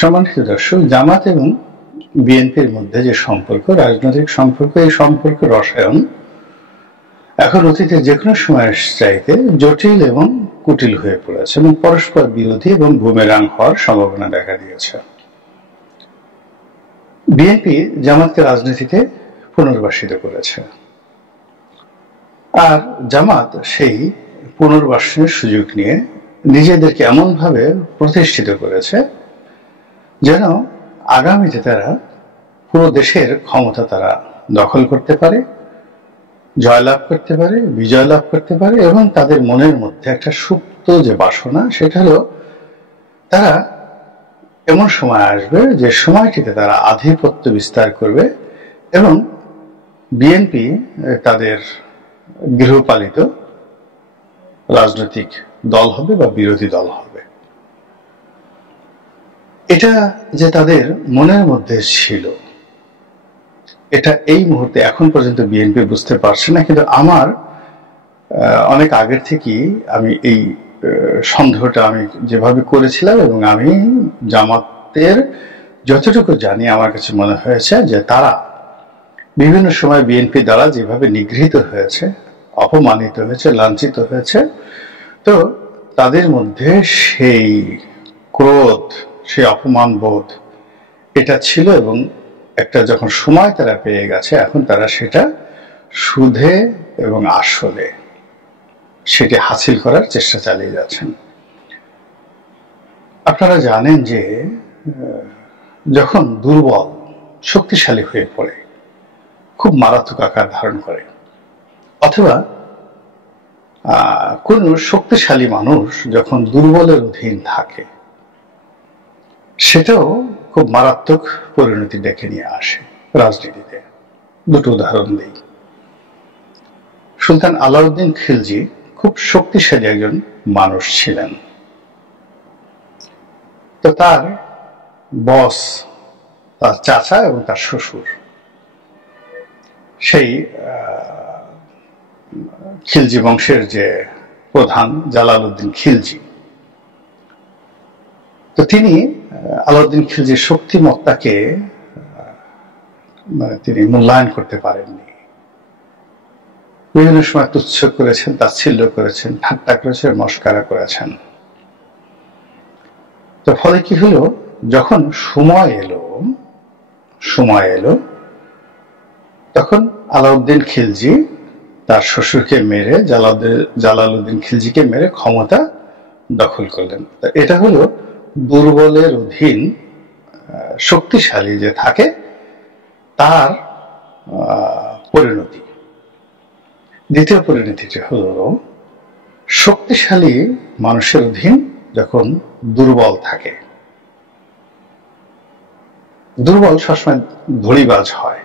সম্মানিত দর্শক, জামাত এবং বিএনপির মধ্যে যে সম্পর্ক, রাজনৈতিক সম্পর্ক, এই সম্পর্ক রসায়ন এখন অতীতে যে কোনো সময়ের চাইতে জটিল এবং কুটিল হয়ে পড়েছে এবং পরস্পর বিরোধী এবং বুমেরাং হওয়ার সম্ভাবনা দেখা দিয়েছে। বিএনপি জামাতকে রাজনীতিতে পুনর্বাসিত করেছে, আর জামাত সেই পুনর্বাসনের সুযোগ নিয়ে নিজেদেরকে এমনভাবে প্রতিষ্ঠিত করেছে যেন আগামীতে তারা পুরো দেশের ক্ষমতা তারা দখল করতে পারে, জয়লাভ করতে পারে, বিজয় লাভ করতে পারে, এবং তাদের মনের মধ্যে একটা সুপ্ত যে বাসনা, সেটা হলো তারা এমন সময় আসবে যে সময়টিতে তারা আধিপত্য বিস্তার করবে এবং বিএনপি তাদের গৃহপালিত রাজনৈতিক দল হবে বা বিরোধী দল হবে। এটা যে তাদের মনের মধ্যে ছিল, এটা এই মুহূর্তে এখন পর্যন্ত বিএনপি বুঝতে পারছে না, কিন্তু আমার অনেক আগের থেকেই আমি এই সন্দেহটা আমি যেভাবে করেছিলাম এবং আমি জামাতের যতটুকু জানি আমার কাছে মনে হয়েছে যে তারা বিভিন্ন সময় বিএনপি দ্বারা যেভাবে নিগৃহীত হয়েছে, অপমানিত হয়েছে, লাঞ্ছিত হয়েছে, তো তাদের মধ্যে সেই ক্রোধ, সেই অপমান বোধ এটা ছিল এবং একটা যখন সময় তারা পেয়ে গেছে, এখন তারা সেটা সুদে এবং আসলে সেটি হাসিল করার চেষ্টা চালিয়ে যাচ্ছেন। আপনারা জানেন যে যখন দুর্বল শক্তিশালী হয়ে পড়ে, খুব মারাত্মক আকার ধারণ করে, অথবা কোন শক্তিশালী মানুষ যখন দুর্বলের অধীন থাকে, সেটাও খুব মারাত্মক পরিণতি ডেকে নিয়ে আসে রাজনীতিতে। দুটো উদাহরণ দিই। সুলতান আলাউদ্দিন খিলজি খুব শক্তিশালী একজন মানুষ ছিলেন, তো তার বস, তার চাচা এবং তার শ্বশুর, সেই খিলজি বংশের যে প্রধান জালালউদ্দিন খিলজি, তো তিনি আলাউদ্দিন খিলজির শক্তিমত্তাকে তিনি মূল্যায়ন করতে পারেননি। বিভিন্ন সময় তুচ্ছ করেছেন, তাচ্ছিল্য করেছেন, ঠাট্টা করেছেন, মস্কারা করেছেন। তো ফলে কি হলো, যখন সময় এলো তখন আলাউদ্দিন খিলজি তার শ্বশুরকে মেরে, জালালউদ্দিন খিলজিকে মেরে ক্ষমতা দখল করলেন। এটা হলো দুর্বলের অধীন শক্তিশালী যে থাকে তার পরিণতি। দ্বিতীয় পরিণতিটি হল শক্তিশালী মানুষের অধীন যখন দুর্বল থাকে। দুর্বল সবসময় ধড়িবাজ হয়,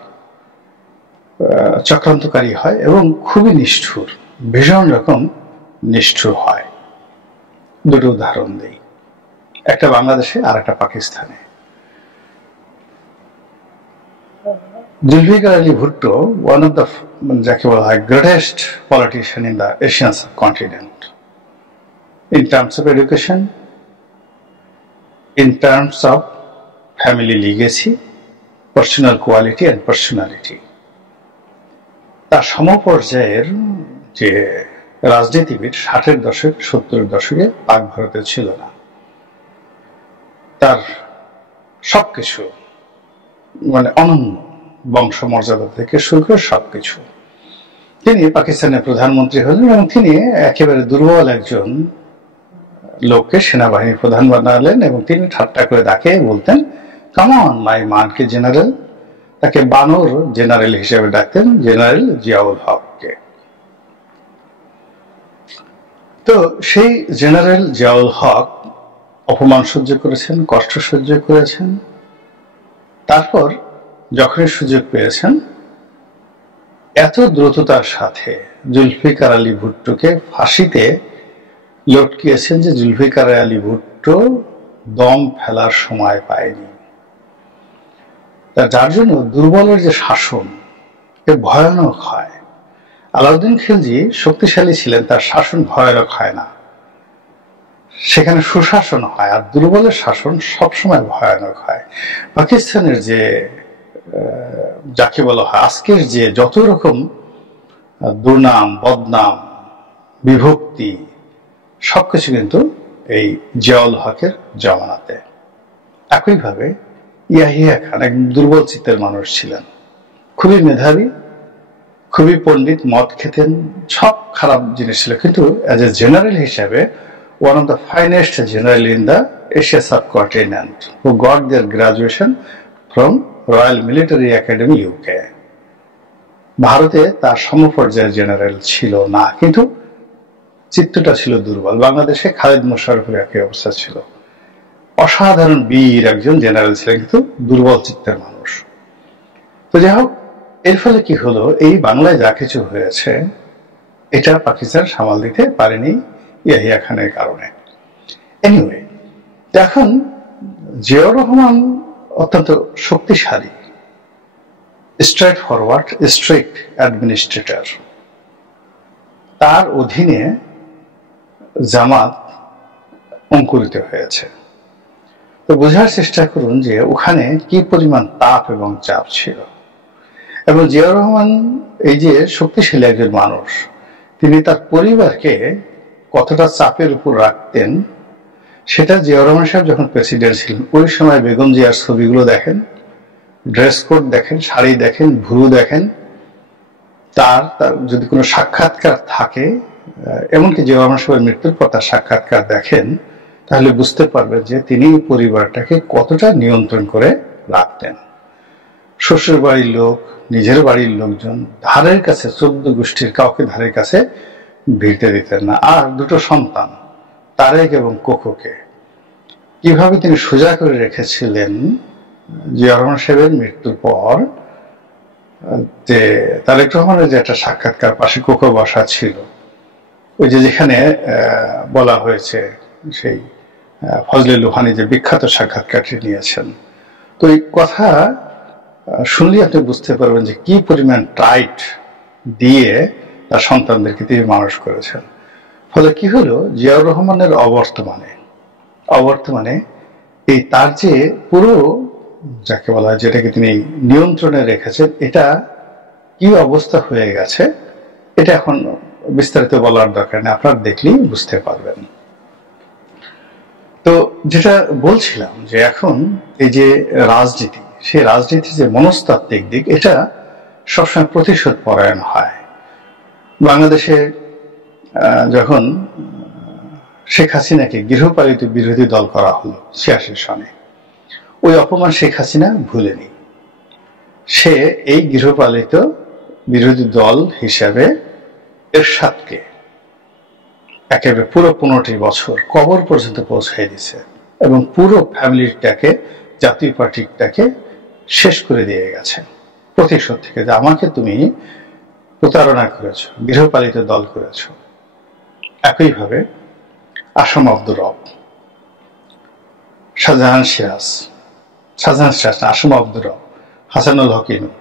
চক্রান্তকারী হয় এবং খুবই নিষ্ঠুর, ভীষণ রকম নিষ্ঠুর হয়। দুটো উদাহরণ দেই, একটা বাংলাদেশে আর একটা পাকিস্তানে। Zulfikar Ali Bhutto, one of the যাকে বলা হয় greatest politician in the Asian subcontinent, in terms of education, in terms of family legacy, personal quality and personality. তার সমপর্যায়ের যে রাজনীতিবিদ 60-এর দশক 70-এর দশকে পাক ভারতে ছিল না। তার সবকিছু মানে অনন্য, বংশমর্যাদা থেকে শুরু করে সবকিছু। তিনি পাকিস্তানের প্রধানমন্ত্রী হলেন এবং তিনি একেবারে দুর্বল একজন লোককে সেনাবাহিনীর প্রধান বানালেন এবং তিনি ঠাট্টা করে তাকে বলতেন, কাম অন মাই মানকে জেনারেল। তাকে বানর জেনারেল হিসেবে ডাকতেন, জেনারেল জিয়াউল হককে। তো সেই জেনারেল জিয়াউল হক অপমান সহ্য করেছেন, কষ্ট সহ্য করেছেন। তারপর যখনই সুযোগ পেয়েছেন, এত দ্রুততার সাথে জুলফিকার আলী ভুট্টোকে ফাঁসিতে লটকিয়েছেন যে জুলফিকার আলী ভুট্টো দম ফেলার সময় পায়নি। যার জন্য দুর্বলের যে শাসন ভয়ানক হয়। আলাউদ্দিন খিলজি শক্তিশালী ছিলেন, তার শাসন ভয়ানক হয় না। সেখানে সুশাসন হয়, আর দুর্বলের শাসন সবসময় ভয়ানক হয়। পাকিস্তানের যে যাকে বলা হয় আজকের যে যত রকম দুর্নাম, বদনাম, বিভক্তি, সবকিছু কিন্তু এই জিয়াউল হকের জমানাতে। একইভাবে ইয়াহিয়া খান এক দুর্বল চিত্তের মানুষ ছিলেন, খুবই মেধাবী, খুবই পণ্ডিত, মদ খেতেন, সব খারাপ জিনিস ছিল, কিন্তু অ্যাজ এ জেনারেল হিসাবে one of the finest general in the Asia subcontinent who got their graduation from Royal Military Academy UK. ভারতে তার সমপর্যায়ের জেনারেল ছিল না, কিন্তু চিত্তটা ছিল দুর্বল। বাংলাদেশে খালিদ মোশাররফের একই অবস্থা ছিল, অসাধারণ বীর একজন জেনারেল ছিলেন, কিন্তু দুর্বল চিত্তের মানুষ। তো যাই হোক, এর ফলে কি হলো, এই বাংলায় যা কিছু হয়েছে এটা পাকিস্তান সামাল দিতে পারেনি ইয়াহিয়া খানের কারণে। এনিওয়ে, এখন জিয়াউর রহমান অত্যন্ত শক্তিশালী, স্ট্রেট ফরওয়ার্ড, স্ট্রিক্ট অ্যাডমিনিস্ট্রেটর। তার অধীনে জামাত অঙ্কুরিত হয়েছে। তো বোঝার চেষ্টা করুন যে ওখানে কি পরিমাণ তাপ এবং চাপ ছিল। এবং জিয়াউর রহমান এই যে শক্তিশালী একজন মানুষ, তিনি তার পরিবারকে কতটা চাপের উপর রাখতেন সেটা জিয়াউর রহমান সাহেব যখন প্রেসিডেন্ট ছিলেন ওই সময় বেগম জিয়ার ছবিগুলো দেখেন, ড্রেস কোড দেখেন, শাড়ি দেখেন, ভুরু দেখেন, তার যদি কোনো সাক্ষাৎকার থাকে, এমনকি জিয়াউর রহমান সাহেবের মৃত্যুর পর তার সাক্ষাৎকার দেখেন, তাহলে বুঝতে পারবেন যে তিনি পরিবারটাকে কতটা নিয়ন্ত্রণ করে রাখতেন। শ্বশুর বাড়ির লোক, নিজের বাড়ির লোকজন, ধারের কাছে 14 গোষ্ঠীর কাউকে ধারের কাছে ভিড়তে দিতেন না। আর দুটো সন্তান, তারেক এবং কোকোকে কিভাবে তিনি সোজা করে রেখেছিলেন জিয়াউর রহমান সাহেবের মৃত্যুর পর, যে তারেক রহমানের যে একটা সাক্ষাৎকার পাশে কোকো বসা ছিল, ওই যে যেখানে বলা হয়েছে সেই ফজলে লোহানী যে বিখ্যাত সাক্ষাৎকারটি নিয়েছেন, তো এই কথা শুনলে আপনি বুঝতে পারবেন যে কি পরিমাণ টাইট দিয়ে তার সন্তানদেরকে তিনি মানুষ করেছেন। ফলে কি হলো, জিয়াউর রহমানের অবর্তমানে এই তার যে পুরো যাকে বলা হয় যেটাকে তিনি নিয়ন্ত্রণে রেখেছেন, এটা কি অবস্থা হয়ে গেছে এটা এখন বিস্তারিত বলার দরকার নেই, আপনারা দেখলেই বুঝতে পারবেন। তো যেটা বলছিলাম যে এখন এই যে রাজনীতি, সেই রাজনীতির যে মনস্তাত্ত্বিক দিক, এটা সবসময় প্রতিশোধ পরায়ণ হয়। বাংলাদেশে যখন শেখ হাসিনাকে গৃহপালিত বিরোধী দল করা হলো 86 সনে, ওই অপমান শেখ হাসিনা ভুলেনি। সে এই গৃহপালিত বিরোধী দল হিসাবে এরশাদকে একেবারে পুরো 15টি বছর কবর পর্যন্ত পৌঁছাই দিছে এবং পুরো ফ্যামিলিটাকে, জাতীয় পার্টিটাকে শেষ করে দিয়ে গেছে প্রতিশোধ থেকে, যে আমাকে তুমি প্রতারণা করেছ, গৃহপালিত দল করেছ। একইভাবে আসম আব্দুর রব, শাহজাহান সিরাজ না, আসম আব্দুর রব, হাসানুল হক ইনু,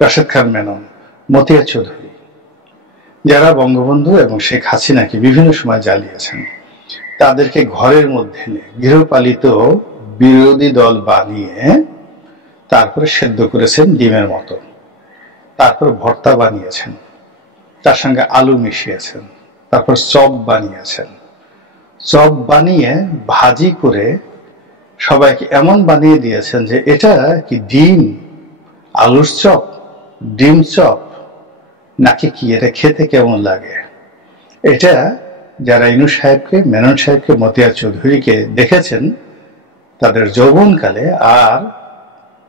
রাশেদ খান মেনন, মতিয়া চৌধুরী, যারা বঙ্গবন্ধু এবং শেখ হাসিনাকে বিভিন্ন সময় জ্বালিয়েছেন, তাদেরকে ঘরের মধ্যে নিয়ে গৃহপালিত বিরোধী দল বানিয়ে তারপরে সেদ্ধ করেছেন ডিমের মতো, তারপর ভর্তা বানিয়েছেন, তার সঙ্গে আলু মিশিয়েছেন, তারপর চপ বানিয়েছেন, চপ বানিয়ে ভাজি করে সবাইকে এমন বানিয়ে দিয়েছেন যে এটা কি ডিম, আলুর চপ, ডিম চপ নাকি কি, এটা খেতে কেমন লাগে। এটা যারা ইনু সাহেবকে, মেনন সাহেবকে, মতিয়া চৌধুরীকে দেখেছেন তাদের যৌবনকালে আর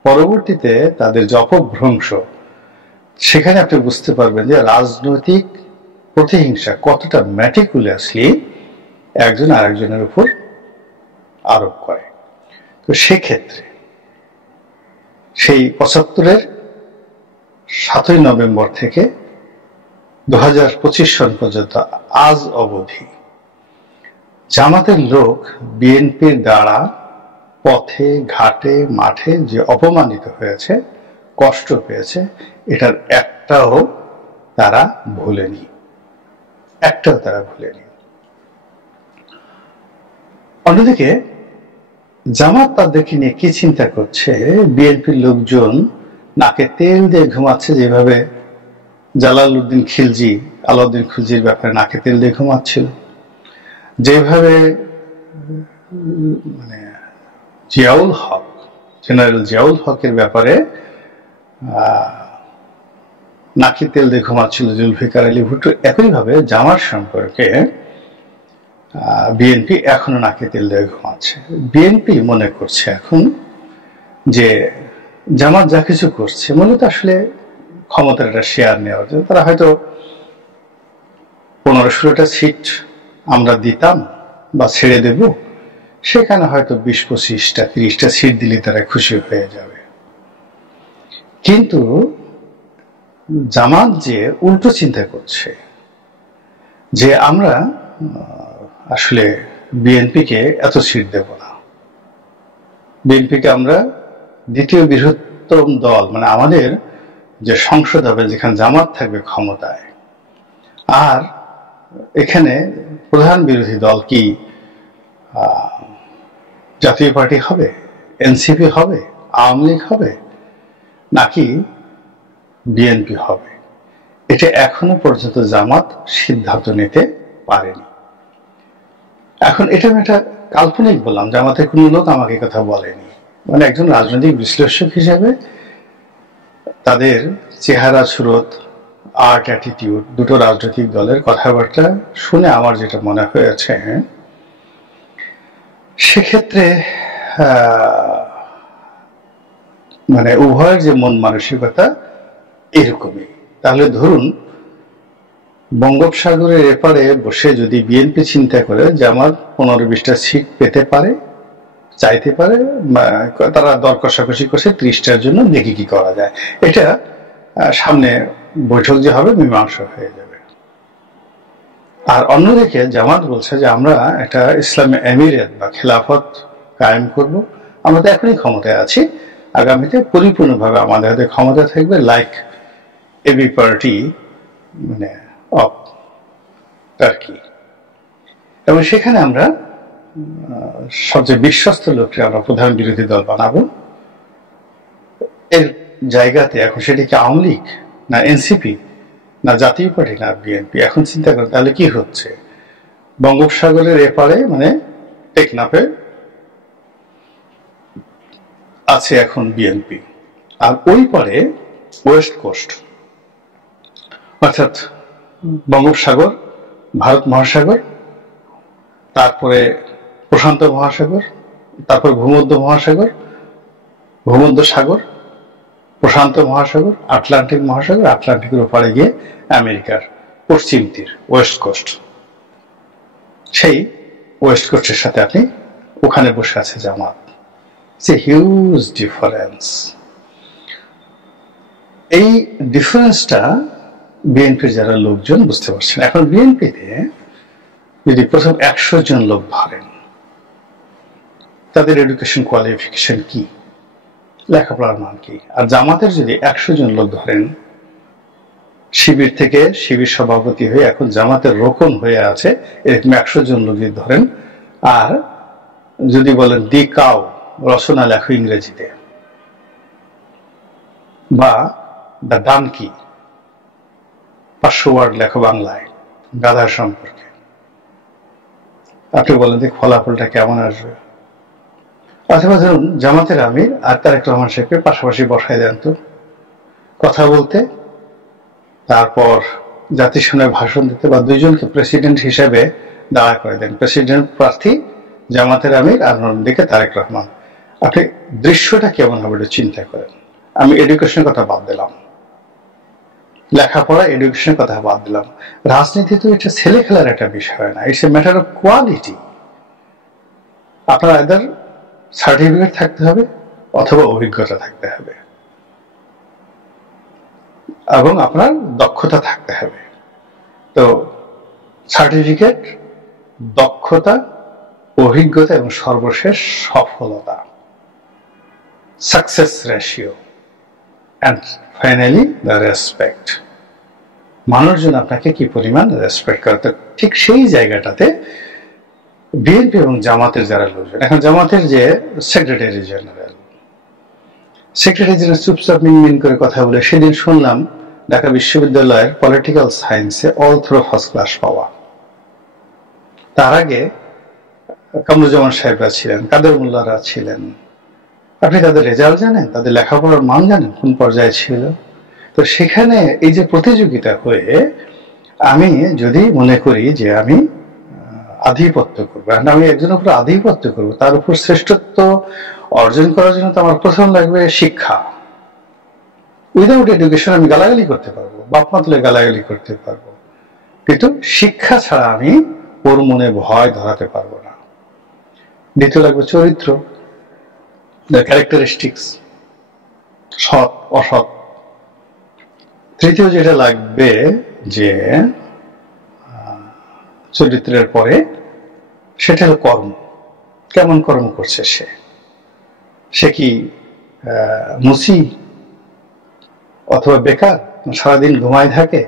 পরবর্তীতে তাদের যে অপভ্রংশ, সেখানে আপনি বুঝতে পারবেন যে রাজনৈতিক প্রতিহিংসা কতটা ম্যাটিকুলাসলি একজন আরেকজনের উপর আরোপ করে। তো সেক্ষেত্রে সেই 75-এর 7ই নভেম্বর থেকে 2025 সন পর্যন্ত আজ অবধি জামাতের লোক বিএনপির দ্বারা পথে ঘাটে মাঠে যে অপমানিত হয়েছে, কষ্ট পেয়েছে, এটার একটাও তারা ভুলেনি। অন্যদিকে জামাত তাদেরকে নিয়ে কি চিন্তা করছে, বিএনপির লোকজন নাকে তেল দিয়ে ঘুমাচ্ছে, যেভাবে জালালউদ্দিন খিলজি, আলাউদ্দিন খিলজির ব্যাপারে নাকে তেল দিয়ে ঘুমাচ্ছিল, যেভাবে মানে জিয়াউল হক, জেনারেল জিয়াউল হকের ব্যাপারে নাকি তেল দিয়ে ঘুমাচ্ছিল জুলফিকার আলী ভুট্টো, একইভাবে জামাত সম্পর্কে বিএনপি এখনো নাকি তেল দিয়ে ঘুমাচ্ছে। বিএনপি মনে করছে এখন যে জামাত যা কিছু করছে মূলত আসলে ক্ষমতার একটা শেয়ার নেওয়ার জন্য। তারা হয়তো 15-16টা সিট আমরা দিতাম বা ছেড়ে দেব, সেখানে হয়তো 20-25টা 30টা সিট দিলে তারা খুশি হয়ে যাবে। কিন্তু জামাত যে উল্টো চিন্তা করছে যে আমরা আসলে বিএনপিকে এত সিট দেব না, বিএনপিকে আমরা দ্বিতীয় বৃহত্তম দল, মানে আমাদের যে সংসদ হবে যেখানে জামাত থাকবে ক্ষমতায়, আর এখানে প্রধান বিরোধী দল কি জাতীয় পার্টি হবে, এনসিপি হবে, আওয়ামী লীগ হবে, নাকি বিএনপি হবে, এটা এখনো পর্যন্ত জামাত সিদ্ধান্ত নিতে পারেনি। এখন এটা আমি একটা কাল্পনিক বললাম, জামাতের কোনো লোক আমাকে কথা বলেনি, মানে একজন রাজনৈতিক বিশ্লেষক হিসেবে তাদের চেহারা সুরত, আর্ট, অ্যাটিটিউড, দুটো রাজনৈতিক দলের কথাবার্তা শুনে আমার যেটা মনে হয়েছে, সেক্ষেত্রে মানে উভয়ের যে মন মানসিকতা এরকমই। তাহলে ধরুন বঙ্গোপসাগরের এপারে বসে যদি বিএনপি চিন্তা করে জামাত 15-20টা সিট পেতে পারে, চাইতে পারে, তারা দর কষাকষি করছে 30টার জন্য, দেখি কি করা যায়, এটা সামনে বৈঠক যে হবে মীমাংসা হয়ে যাবে। আর অন্যদিকে জামাত বলছে যে আমরা একটা ইসলামী এমিরেট বা খেলাফত কায়েম করব, আমরা তো এখনই ক্ষমতায় আছি, আগামীতে পরিপূর্ণভাবে আমাদের হাতে ক্ষমতা থাকবে, লাইক এবি পার্টি মানে অফ টার্কি, এবং সেখানে আমরা সবচেয়ে বিশ্বস্ত লোককে আমরা প্রধান বিরোধী দল বানাবো। এর জায়গাতে এখন সেটি কি আওয়ামী লীগ, না এনসিপি, না জাতীয় পার্টি, না বিএনপি, এখন চিন্তা করেন তাহলে কি হচ্ছে। বঙ্গোপসাগরের এপারে মানে টেকনাফে আছে এখন বিএনপি, আর ওই পারে ওয়েস্ট কোস্ট, অর্থাৎ বঙ্গোপসাগর, ভারত মহাসাগর, তারপরে প্রশান্ত মহাসাগর, তারপর ভূমধ্য মহাসাগর, ভূমধ্য সাগর, প্রশান্ত মহাসাগর, আটলান্টিক মহাসাগর, আটলান্টিকের ওপারে গিয়ে আমেরিকার পশ্চিম তীর ওয়েস্ট কোস্ট, সেই ওয়েস্ট কোস্টের সাথে আপনি ওখানে বসে আছে জামাত। Huge difference. এই ডিফারেন্সটা বিএনপির যারা লোকজন বুঝতে পারছেন। এখন বিএনপিতে যদি প্রথম 100 জন লোক ধরেন, তাদের এডুকেশন কোয়ালিফিকেশন কি, লেখাপড়ার মান কি, আর জামাতের যদি 100 জন লোক ধরেন, শিবির থেকে শিবির সভাপতি হয়ে এখন জামাতের রোকন হয়ে আছে, এরকম 100 জন লোক যদি ধরেন, আর যদি বলেন দি কাউ রচনা লেখো ইংরেজিতে, বা দ্য ডানকি 500 ওয়ার্ড লেখো বাংলায় গাধার সম্পর্কে, আপনি বলেন যে ফলাফলটা কেমন আসবে। অথবা ধরুন জামাতের আমির আর তারেক রহমান সাহেবকে পাশাপাশি বসায় দেন তো কথা বলতে, তারপর জাতিসংঘে ভাষণ দিতে, বা দুইজনকে প্রেসিডেন্ট হিসেবে দাঁড়া করে দেন, প্রেসিডেন্ট প্রার্থী জামাতের আমির আর অন্যদিকে তারেক রহমান, আপনি দৃশ্যটা কেমন হবে একটু চিন্তা করেন। আমি এডুকেশনের কথা বাদ দিলাম, লেখাপড়া এডুকেশনের কথা বাদ দিলাম, রাজনীতি তো এটা ছেলে খেলার একটা বিষয় না, it's a matter of quality. আপনার এদের সার্টিফিকেট থাকতে হবে অথবা অভিজ্ঞতা থাকতে হবে, এবং আপনার দক্ষতা থাকতে হবে। তো সার্টিফিকেট, দক্ষতা, অভিজ্ঞতা এবং সর্বশেষ সফলতা, success ratio, and finally the respect. মানুষজন আপনাকে কি পরিমাণ রেসপেক্ট করে, ঠিক সেই জায়গাটাতে বিএনপি এবং জামাতের যারা লোকজন, এখন জামাতের যে সেক্রেটারি জেনারেল চুপচাপ মিনমিন করে কথা বলে, সেদিন শুনলাম ঢাকা বিশ্ববিদ্যালয়ের পলিটিক্যাল সায়েন্সে অল থ্রু ফার্স্ট ক্লাস পাওয়া। তার আগে কামরুজ্জামান সাহেবরা ছিলেন, কাদের মোল্লারা ছিলেন। আপনি তাদের রেজাল্ট জানেন, তাদের লেখাপড়ার মান জানেন কোন পর্যায়ে ছিল? তো সেখানে এই যে প্রতিযোগিতা হয়ে আমি যদি মনে করি যে আমি আধিপত্য করবো, আমি একজনের উপর আধিপত্য করবো, তার উপর শ্রেষ্ঠত্ব অর্জন করার জন্য তো আমার প্রথম লাগবে শিক্ষা। উইদাউট এডুকেশন আমি গালাগালি করতে পারবো, বাপ মা তুলে গালাগালি করতে পারবো, কিন্তু শিক্ষা ছাড়া আমি ওর মনে ভয় ধরাতে পারবো না। দ্বিতীয় লাগবে চরিত্র, ক্যারেক্টারিস্টিক্স, সৎ অসৎ। তৃতীয় যেটা লাগবে যে চরিত্রের পরে, সেটা হলো কর্ম। কেমন কর্ম করছে সে কি মুসি অথবা বেকার, সারাদিন ঘুমায় থাকে,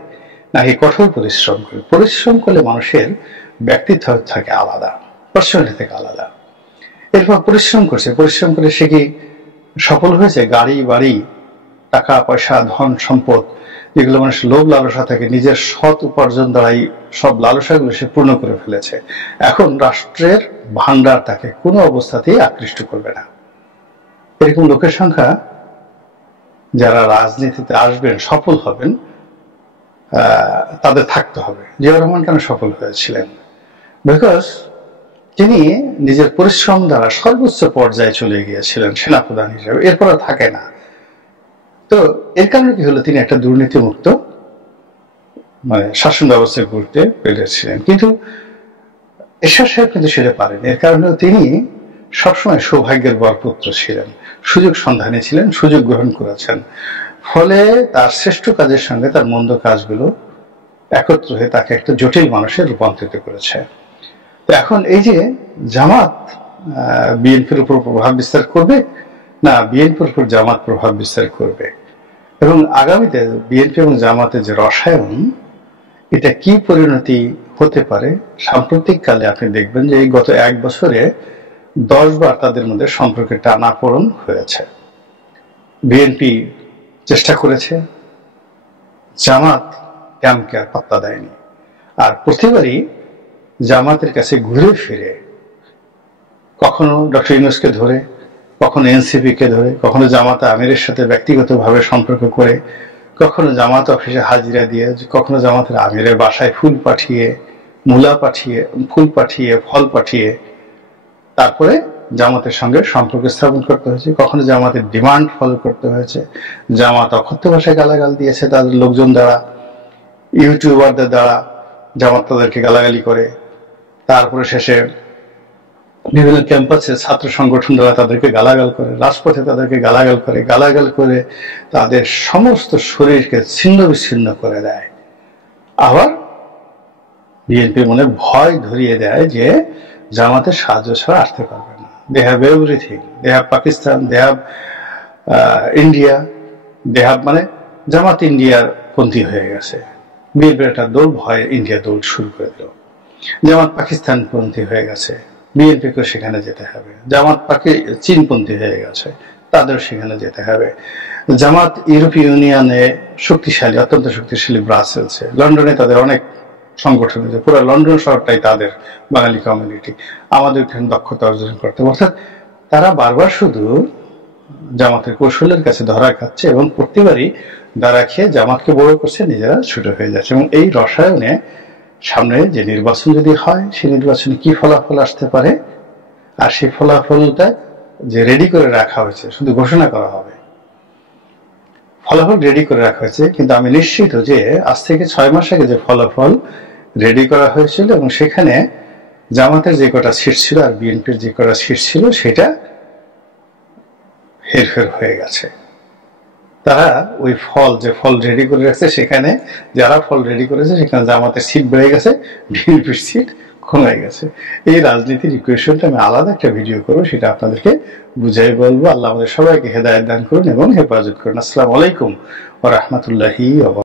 নাকি কঠোর পরিশ্রম করে? পরিশ্রম করলে মানুষের ব্যক্তিত্ব থাকে আলাদা, পার্সোনালিটি থেকে আলাদা। এরপর পরিশ্রম করে সে কি সফল হয়েছে? গাড়ি বাড়ি, টাকা পয়সা, ধন সম্পদ, যেগুলো মানুষ লোভ লালসা থাকে, নিজের সৎ উপার্জন দ্বারাই সব লালসাগুলো সে পূর্ণ করে ফেলেছে। এখন রাষ্ট্রের ভান্ডার তাকে কোনো অবস্থাতেই আকৃষ্ট করবে না। এরকম লোকের সংখ্যা যারা রাজনীতিতে আসবেন, সফল হবেন, তাদের থাকতে হবে। জিয়াউর রহমান কেন সফল হয়েছিলেন? বিকজ তিনি নিজের পরিশ্রম দ্বারা সর্বোচ্চ পর্যায়ে চলে গিয়েছিলেন সেনাপ্রধান হিসেবে, এরপর থাকে না। তো এর কারণে কি হলো, তিনি একটা দুর্নীতিমুক্ত শাসন ব্যবস্থা করতে পেরেছিলেন। কিন্তু এরশাদ সাহেব কিন্তু সেটা পারেন। এর কারণে তিনি সবসময় সৌভাগ্যের বরপুত্র ছিলেন, সুযোগ সন্ধানী ছিলেন, সুযোগ গ্রহণ করেছেন। ফলে তার শ্রেষ্ঠ কাজের সঙ্গে তার মন্দ কাজগুলো একত্র হয়ে তাকে একটা জটিল মানুষে রূপান্তরিত করেছে। তো এখন এই যে জামাত বিএনপির উপর প্রভাব বিস্তার করবে, না বিএনপির উপর জামাত প্রভাব বিস্তার করবে, এবং আগামীতে বিএনপি এবং জামাতের যে রসায়ন, এটা কি পরিণতি হতে পারে? সাম্প্রতিক কালে আপনি দেখবেন যে এই গত 1 বছরে 10 বার তাদের মধ্যে সম্পর্কের টানাপোড়েন হয়েছে। বিএনপি চেষ্টা করেছে, জামাত ক্যাম্পকে আর পাত্তা দেয়নি। আর প্রতিবারই জামাতের কাছে ঘুরে ফিরে কখনো ডক্টর ইউনূসকে ধরে, কখনো এনসিপি কে ধরে, কখনো জামাতে আমিরের সাথে ব্যক্তিগতভাবে সম্পর্ক করে, কখনো জামাত অফিসে হাজিরা দিয়ে, কখনো জামাতের আমিরের বাসায় ফুল পাঠিয়ে, মূলা পাঠিয়ে, ফুল পাঠিয়ে, ফল পাঠিয়ে তারপরে জামাতের সঙ্গে সম্পর্ক স্থাপন করতে হয়েছে। কখনো জামাতের ডিমান্ড ফলো করতে হয়েছে। জামাত অকথ্য ভাষায় গালাগাল দিয়েছে তাদের লোকজন দ্বারা, ইউটিউবারদের দ্বারা জামাত তাদেরকে গালাগালি করে। তারপরে শেষে বিভিন্ন ক্যাম্পাসে ছাত্র সংগঠন দ্বারা তাদেরকে গালাগাল করে, রাজপথে তাদেরকে গালাগাল করে তাদের সমস্ত শরীরকে ছিন্ন বিচ্ছিন্ন করে দেয়। আবার বিএনপি মনে ভয় ধরিয়ে দেয় যে জামাতের সাহায্য ছাড়া আসতে পারবে না। They have everything, they have Pakistan, they have India, they have, মানে জামাত ইন্ডিয়ার পন্থী হয়ে গেছে। বিএনপির একটা দৌড়, ভয় ইন্ডিয়া দৌড় শুরু করে দিল। জামাত পাকিস্তান পন্থী হয়ে গেছে, বিএনপিকেও সেখানে যেতে হবে। জামাত চীনপন্থী হয়ে গেছে, তাদেরও সেখানে যেতে হবে। জামাত ইউরোপীয় ইউনিয়নে শক্তিশালী, অত্যন্ত শক্তিশালী, ব্রাসেলসে, লন্ডনে তাদের অনেক সংগঠন আছে, পুরো লন্ডন শহরটাই তাদের, বাঙালি কমিউনিটি। আমাদের এখানে দক্ষতা অর্জন করতে, অর্থাৎ তারা বারবার শুধু জামাতের কৌশলের কাছে ধরা খাচ্ছে এবং প্রতিবারই ধরা খেয়ে জামাতকে বড় করছে, নিজেরা ছোট হয়ে যাচ্ছে। এবং এই রসায়নে সামনে যে নির্বাচন যদি হয়, সেই নির্বাচনে কি ফলাফল আসতে পারে, আর সেই ফলাফলটা যে রেডি করে রাখা হয়েছে, শুধু ঘোষণা করা হবে, ফলাফল রেডি করে রাখা হয়েছে। কিন্তু আমি নিশ্চিত যে আজ থেকে 6 মাস আগে যে ফলাফল রেডি করা হয়েছিল, এবং সেখানে জামাতের যে কটা সিট ছিল আর বিএনপির যে কটা সিট ছিল, সেটা হেরফের হয়ে গেছে। তারা ওই যে ফল রেডি করে রাখছে, সেখানে যারা ফল রেডি করেছে সেখানে জামাতের সিট বেড়ে গেছে, বিএনপির সিট কমে গেছে। এই রাজনীতির ইকুয়েশনটা আমি আলাদা একটা ভিডিও করবো, সেটা আপনাদেরকে বুঝাই বলবো। আল্লাহ আমাদের সবাইকে হেদায়েত দান করুন এবং হেফাজত করুন। আসসালামু আলাইকুম ওয়া রাহমাতুল্লাহি ওয়া বারাকাতুহু।